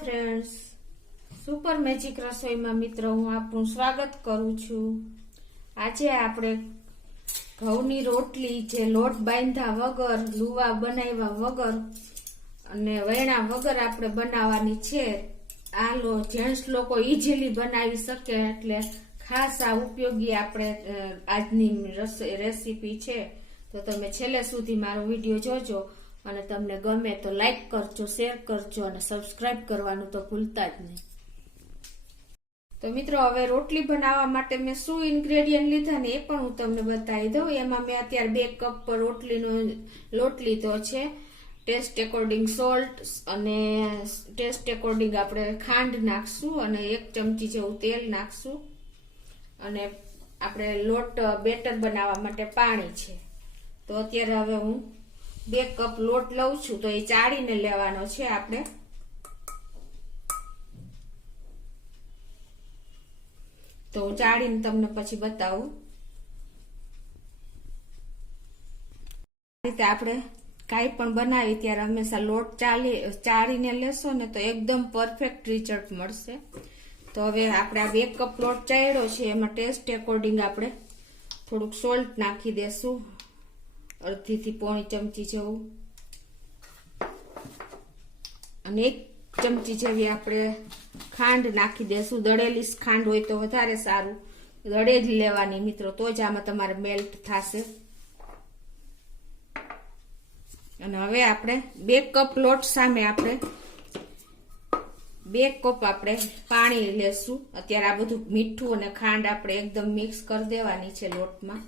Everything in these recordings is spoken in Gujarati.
ફ્રેન્ડ્સ, સુપર મેજિક રસોઈમાં મિત્રો હું આપનું સ્વાગત કરું છું। આજે આપણે ઘઉંની રોટલી જે લોટ બાંધ્યા વગર, લુવા બનાવ્યા વગર અને વૈણા વગર આપણે બનાવવાની છે। આ જેન્ટ્સ લોકો ઈઝીલી બનાવી શકે એટલે ખાસ આ ઉપયોગી આપણે આજની રેસીપી છે। તો તમે છેલ્લે સુધી મારો વિડીયો જોજો અને તમને ગમે તો લાઈક કરજો, શેર કરજો અને સબસ્ક્રાઇબ કરવાનું તો ભૂલતા જ નહીં। તો મિત્રો હવે રોટલી બનાવવા માટે મેં શું ઇન્ગ્રેડિયન્ટ લીધા ને એ પણ હું તમને બતાવી દઉં। એમાં મેં અત્યારે 2 કપ રોટલીનો લોટ લીધો છે। ટેસ્ટ એકોર્ડિંગ સોલ્ટ અને ટેસ્ટ એકોર્ડિંગ આપણે ખાંડ નાખશું અને 1 ચમચી જેવું તેલ નાખશું અને આપણે લોટ બેટર બનાવવા માટે પાણી છે। તો અત્યારે હવે હું 2 કપ લોટ લઉં છું, તો એ ચાળીને લેવાનો છે આપણે। તો ચાળીને તમને પછી બતાવું। આ રીતે આપણે કાંઈ પણ બનાવી ત્યારે હંમેશા લોટ ચાળીને લેશો ને તો એકદમ પરફેક્ટ રિઝલ્ટ મળશે। તો હવે આપણે આ 2 કપ લોટ ચાળ્યો છે, એમાં ટેસ્ટ એકોર્ડિંગ આપણે થોડુંક સોલ્ટ નાખી દેશું, 1/2 થી 1 ચમચી જેવું, અને 1 ચમચી જેવી આપણે ખાંડ નાખી દેશું। દળેલી ખાંડ હોય તો વધારે સારું, દળેલી લેવાની મિત્રો, તો જ આમાં તમારે મેલ્ટ થશે। અને હવે આપણે 2 કપ લોટ સામે આપણે 2 કપ આપણે પાણી લેશું। અત્યારે આ બધું મીઠું અને ખાંડ આપણે એકદમ મિક્સ કરી દેવાની છે લોટમાં।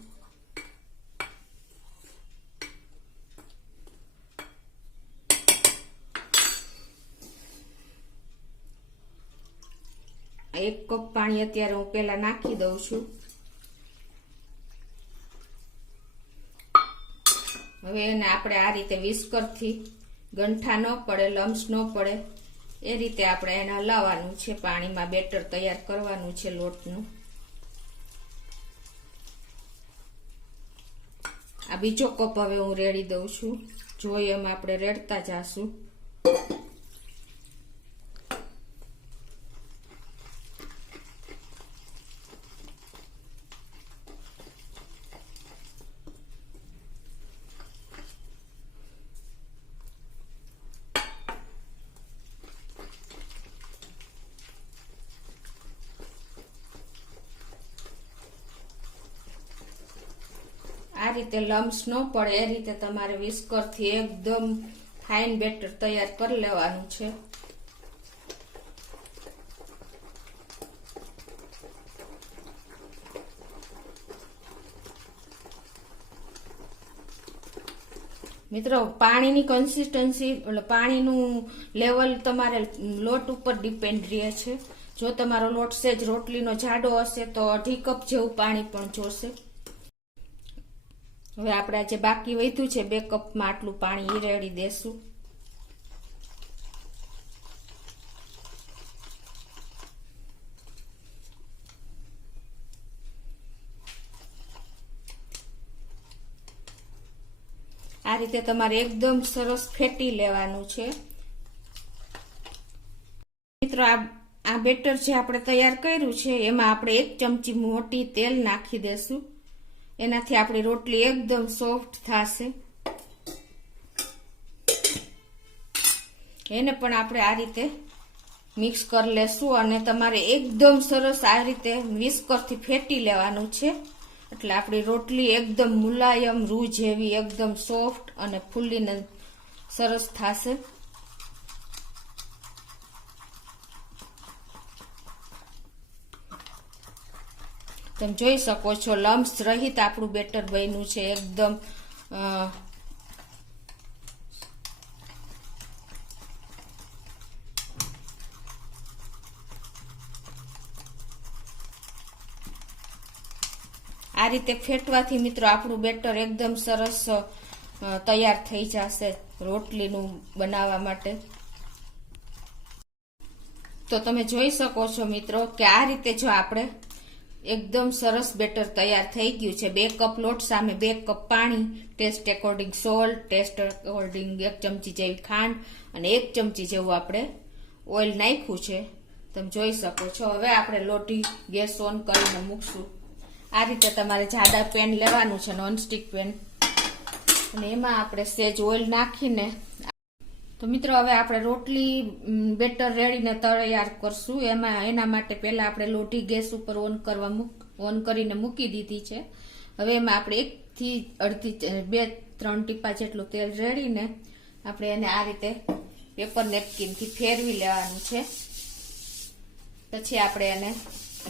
એક કપ પાણી અત્યારે હું પેલા નાખી દઉં છું। હવે એને આપણે આ રીતે વિસ્કરથી ગંઠા ન પડે, લમ્સ ન પડે એ રીતે આપણે એને હલાવવાનું છે। પાણીમાં બેટર તૈયાર કરવાનું છે લોટનું। આ બીજો કપ હવે હું રેડી દઉં છું, જોઈએ એમ આપણે રેડતા જાશું। આ રીતે લમ્સ ન પડે એ રીતે તમારે વિસ્કરથી એકદમ ફાઇન બેટર તૈયાર કરી લેવાનું છે। મિત્રો પાણીની કન્સિસ્ટન્સી એટલે પાણીનું લેવલ તમારે લોટ ઉપર ડિપેન્ડ રહે છે। જો તમારો લોટ સેજ રોટલીનો જાડો હશે તો 1/2 કપ જેવું પાણી પણ જોશે। હવે આપણે જે બાકી વધ્યું છે 2 કપમાં આટલું પાણી રેડી દેશું। આ રીતે તમારે એકદમ સરસ ફેટી લેવાનું છે। મિત્રો આ બેટર જે આપણે તૈયાર કર્યું છે એમાં આપણે 1 ચમચી મોટી તેલ નાખી દેશું, એનાથી આપણી રોટલી એકદમ સોફ્ટ થશે। એને પણ આપણે આ રીતે મિક્સ કરી લેશું અને તમારે એકદમ સરસ આ રીતે વિસ્કરથી ફેટી લેવાનું છે, એટલે આપણી રોટલી એકદમ મુલાયમ, રૂ જેવી એકદમ સોફ્ટ અને ફૂલીને સરસ થશે। તમે જોઈ શકો છો લમ્સ રહિત આપણું બેટર બન્યું છે એકદમ। આ રીતે ફેટવાથી મિત્રો આપણું બેટર એકદમ સરસ તૈયાર થઈ જશે રોટલીનું બનાવવા માટે। તો તમે જોઈ શકો છો મિત્રો કે આ રીતે જો આપણે એકદમ સરસ બેટર તૈયાર થઈ ગયું છે। 2 કપ લોટ સામે 2 કપ પાણી, taste according salt, taste according 1 ચમચી જેવી ખાંડ અને 1 ચમચી જેવું આપણે ઓઇલ નાખ્યું છે, તમે જોઈ શકો છો. હવે આપણે લોટી ગેસ ઓન કરીને મૂકશું. આ રીતે તમારે જાડા પેન લેવાનું છે, નોનસ્ટિક પેન, અને એમાં આપણે સેજ ઓઇલ નાખીને. તો મિત્રો હવે આપણે રોટલી બેટર રેડીને તૈયાર કરશું. એના માટે પહેલા આપણે લોટી ગેસ ઉપર ઓન કરીને મૂકી દીધી છે. હવે એમાં આપણે 1 થી અડધી 2-3 ટીપા જેટલું તેલ રેડીને આપણે એને આ રીતે પેપર નેપકિનથી ફેરવી લેવાનું છે. પછી આપણે એને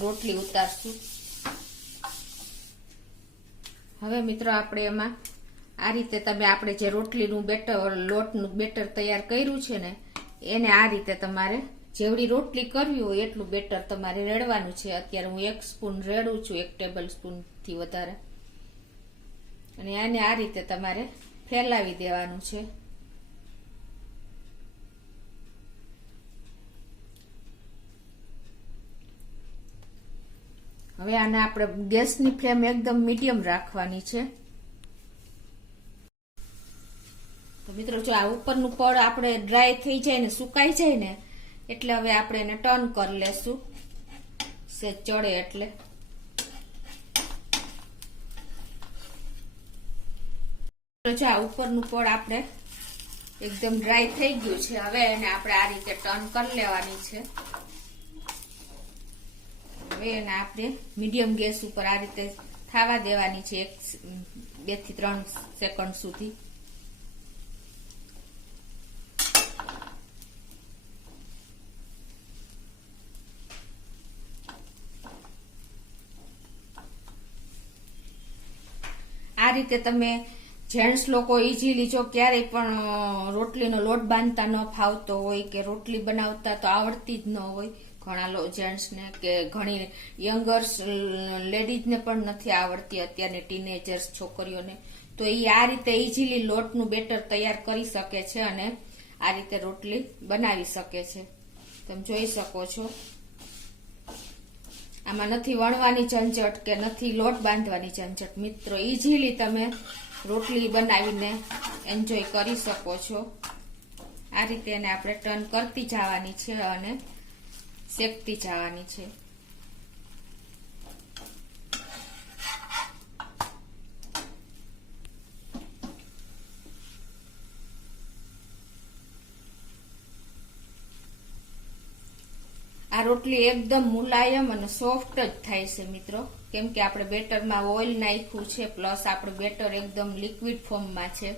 રોટલી ઉતારશું. હવે મિત્રો આપણે એમાં આ રીતે તમે આપણે જે રોટલીનું લોટનું બેટર તૈયાર કર્યું છે ને, એને આ રીતે તમારે જેવડી રોટલી કરવી હોય એટલું બેટર તમારે રેડવાનું છે. અત્યારે હું 1 સ્પૂન રેડું છું, 1 ટેબલ સ્પૂન થી વધારે, અને આને આ રીતે તમારે ફેલાવી દેવાનું છે. હવે આને આપણે ગેસની ફ્લેમ એકદમ મીડિયમ રાખવાની છે. તો મિત્રો જો આ ઉપરનું પડ આપણે ડ્રાય થઈ જાય ને, સુકાઈ જાય ને, એટલે હવે આપણે એને ટર્ન કરી લેશું, સેજ ચડે એટલે. જો આ ઉપરનું પડ આપણે એકદમ ડ્રાય થઈ ગયું છે. હવે એને આપણે આ રીતે ટર્ન કરી લેવાની છે. હવે એને આપણે મીડિયમ ગેસ ઉપર આ રીતે થવા દેવાની છે 2 થી 3 સેકન્ડ સુધી. આ રીતે તમે જેન્ટ્સ લોકો ઈઝીલી, જો ક્યારેય પણ રોટલીનો લોટ બાંધતા ન ફાવતો હોય કે રોટલી બનાવતા તો આવડતી જ ન હોય ઘણા જેન્ટ્સને, કે ઘણી યંગર્સ લેડીઝને પણ નથી આવડતી, અત્યારની ટીનેજર્સ છોકરીઓને, તો એ આ રીતે ઈઝીલી લોટનું બેટર તૈયાર કરી શકે છે અને આ રીતે રોટલી બનાવી શકે છે. તમે જોઈ શકો છો આમાં નથી વણવાની ઝંઝટ કે નથી લોટ બાંધવાની ઝંઝટ. મિત્રો ઈઝીલી તમે રોટલી બનાવીને એન્જોય કરી શકો છો. આ રીતે એને આપણે ટર્ન કરતી જવાની છે અને શેકતી જવાની છે. આ રોટલી એકદમ મુલાયમ અને સોફ્ટ જ થાય છે મિત્રો, કેમ કે આપણે બેટરમાં ઓઇલ નાખ્યું છે, પ્લસ આપણું બેટર એકદમ લિક્વિડ ફોર્મમાં છે.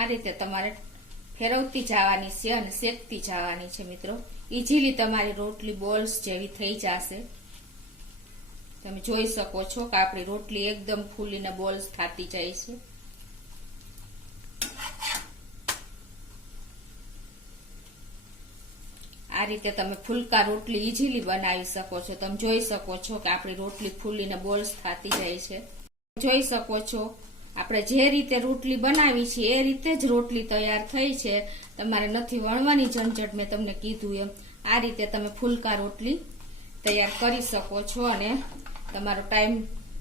આ રીતે તમારે ફેરવતી જવાની છે અને શેકતી જવાની છે મિત્રો. ઈઝીલી તમારી રોટલી બોલ્સ જેવી થઈ જશે. તમે જોઈ શકો છો કે આપણી રોટલી એકદમ ફૂલીને બોલ્સ થતી જાય છે. આ રીતે તમે ફૂલકા રોટલી ઈઝીલી બનાવી શકો છો. તમે જોઈ શકો છો કે આપણી રોટલી ફૂલીને બોલ્સ થતી જાય છે. જોઈ શકો છો આપણે જે રીતે રોટલી બનાવી છે એ રીતે જ રોટલી તૈયાર થઈ છે. તમારે નથી વણવાની ઝંઝટ, મેં તમને કીધું એમ. આ રીતે તમે ફૂલકા રોટલી તૈયાર કરી શકો છો અને તમારો ટાઈમ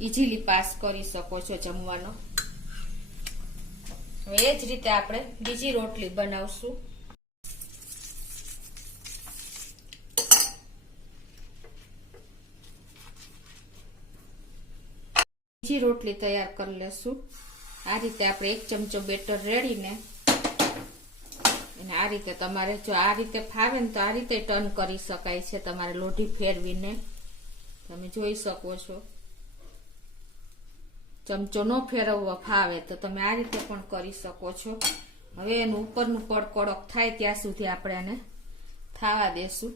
ઈઝીલી પાસ કરી શકો છો જમવાનો. હવે એ જ રીતે આપણે બીજી રોટલી બનાવશું. બીજી રોટલી તૈયાર કરી લેશું. આ રીતે આપણે 1 ચમચો બેટર રેડીને અને આ રીતે તમારે જો આ રીતે ફાવે ને તો આ રીતે ટર્ન કરી શકાય છે, તમારે લોઢી ફેરવીને. તમે જોઈ શકો છો. ચમચો ન ફેરવવા ફાવે તો તમે આ રીતે પણ કરી શકો છો. હવે એનું ઉપરનું પડ કડક થાય ત્યાં સુધી આપણે આને થાવા દેશું.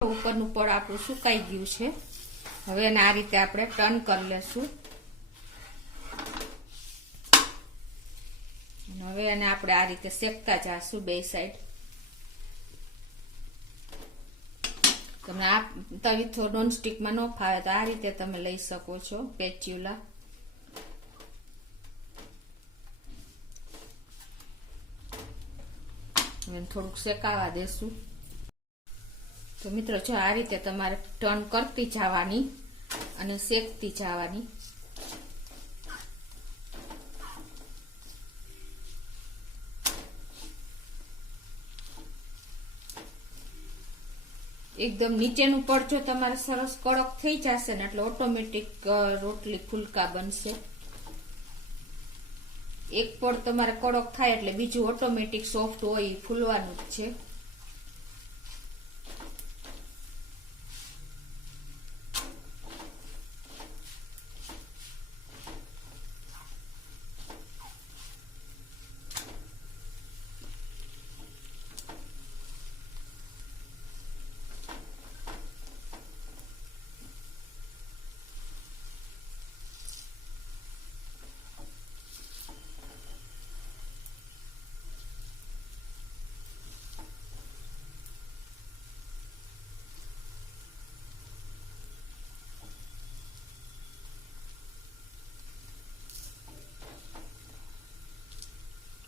ઉપરનું પડ આપણું સુકાઈ ગયું છે. હવે એને આ રીતે આપણે ટર્ન કરી લેશું. હવે એને આપણે આ રીતે શેકતા જાશું બે સાઈડ. તમને આ તવીથો નોનસ્ટિકમાં ન ફાવે તો આ રીતે તમે લઈ શકો છો પેચ્યુલા. થોડુંક શેકાવા દેશું. તો મિત્રો જો આ રીતે તમારે ટર્ન કરતી જવાની અને શેકતી જવાની. એકદમ નીચેનું પડ જો તમારે સરસ કડક થઈ જશે ને એટલે ઓટોમેટિક રોટલી ફુલકા બનશે. એક પડ તમારે કડક થાય એટલે બીજું ઓટોમેટિક સોફ્ટ હોય ફૂલવાનું જ છે.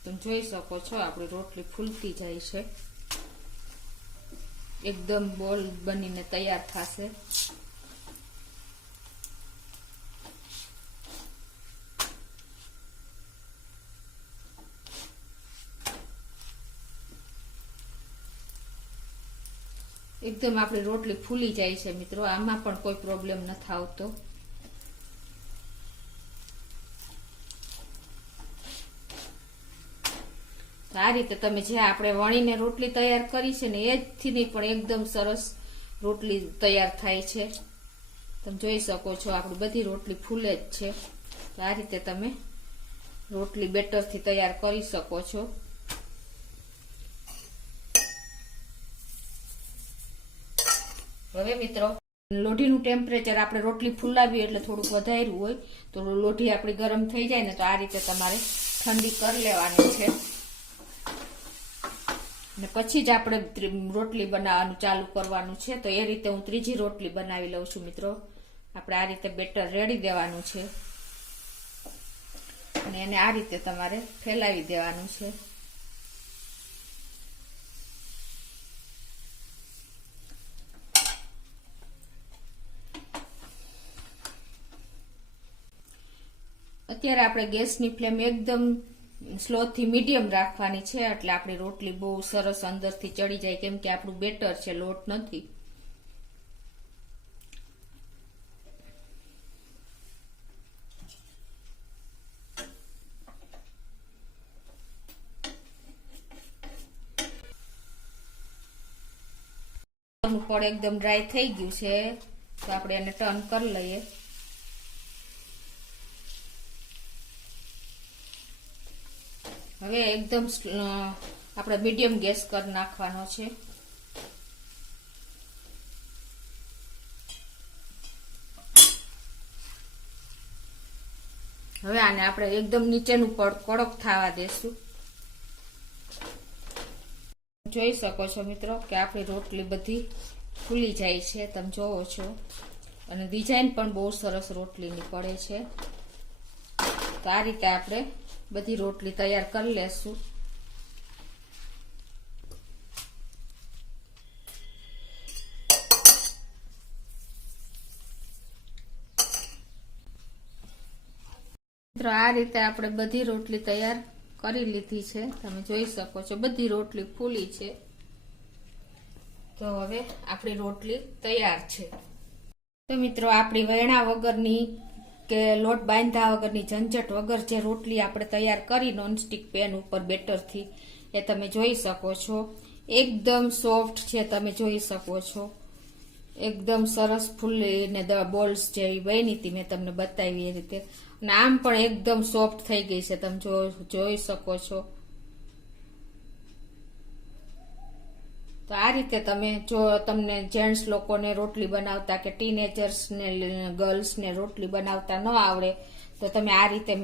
તમે જોઈ શકો છો આપણી રોટલી ફૂલતી જાય છે. એકદમ બોલ બનીને તૈયાર થશે. એકદમ આપણી રોટલી ફૂલી જાય છે મિત્રો. આમાં પણ કોઈ પ્રોબ્લેમ નથી આવતો. આ રીતે તમે જે આપણે વણીને રોટલી તૈયાર કરી છે ને એ જ થી પણ એકદમ સરસ રોટલી તૈયાર થાય છે. તમે જોઈ શકો છો આપણી બધી રોટલી ફૂલે જ છે. તો આ રીતે તમે રોટલી બેટરથી તૈયાર કરી શકો છો. હવે મિત્રો લોઢીનું ટેમ્પરેચર આપણે રોટલી ફૂલાવી એટલે થોડુંક વધાર્યું હોય તો લોઢી આપણી ગરમ થઈ જાય ને તો આ રીતે તમારે ઠંડી કરી લેવાની છે. ને પછી જ આપણે રોટલી બનાવવાનું ચાલુ કરવાનું છે. તો એ રીતે હું ત્રીજી રોટલી બનાવી લઉં છું મિત્રો. આપણે આ રીતે બેટર રેડી દેવાનું છે અને એને આ રીતે તમારે ફેલાવી દેવાનું છે. અત્યારે આપણે ગેસની ફ્લેમ એકદમ સ્લો થી મીડિયમ રાખવાની છે એટલે આપણી રોટલી બહુ સરસ અંદરથી ચડી જાય. કેમ કે આપણું બેટર છે, લોટ નથી. પડ એકદમ ડ્રાય થઈ ગયું છે તો આપણે એને ટર્ન કરી લઈએ. હવે એકદમ આપણે મીડિયમ ગેસ કરી નાખવાનો છે. હવે આને આપણે એકદમ નીચેનું પડ કડક થવા દેશું. જોઈ શકો છો મિત્રો કે આપણી રોટલી બધી ફૂલી જાય છે. તમે જોવો છો અને ડિઝાઇન પણ બહુ સરસ રોટલીની પડે છે. તો આ રીતે આપણે બધી રોટલી તૈયાર કરી લેશું. મિત્રો આ રીતે આપણે બધી રોટલી તૈયાર કરી લીધી છે. તમે જોઈ શકો છો બધી રોટલી ફૂલી છે. તો હવે આપણી રોટલી તૈયાર છે. તો મિત્રો આપણી વેણા વગરની કે લોટ બાંધ્યા વગરની ઝંઝટ વગર જે રોટલી આપણે તૈયાર કરી નોનસ્ટિક પેન ઉપર બેટરથી એ તમે જોઈ શકો છો. એકદમ સોફ્ટ છે. તમે જોઈ શકો છો એકદમ સરસ ફૂલીને બોલ્સ જેવી બની હતી મેં તમને બતાવી એ રીતે. અને આમ પણ એકદમ સોફ્ટ થઈ ગઈ છે. તમે જોઈ શકો છો. તો તો આ રીતે તમે જો તમને જેન્ટ્સ લોકોને રોટલી બનાવતા કે ટીનેજર્સને ગર્લ્સને રોટલી બનાવતા ન આવડે તો તમે આ રીતે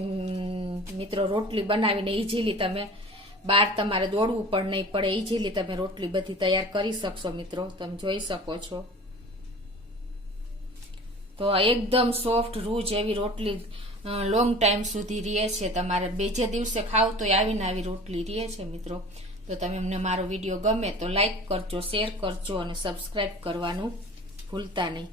મિત્રો રોટલી બનાવીને ઇઝીલી તમે બહાર તમારે દોડવું પણ નહીં પડે, ઇઝીલી તમે રોટલી બધી તૈયાર કરી શકશો મિત્રો. તમે જોઈ શકો છો. તો એકદમ સોફ્ટ રૂ જેવી રોટલી લોંગ ટાઈમ સુધી રહે છે. તમારે બીજે દિવસે ખાવ તો આવીને આવી રોટલી રહે છે મિત્રો. તો તમે અમને મારો વિડીયો ગમે તો લાઈક કરજો, શેર કરજો અને સબસ્ક્રાઈબ કરવાનું ભૂલતા નહીં.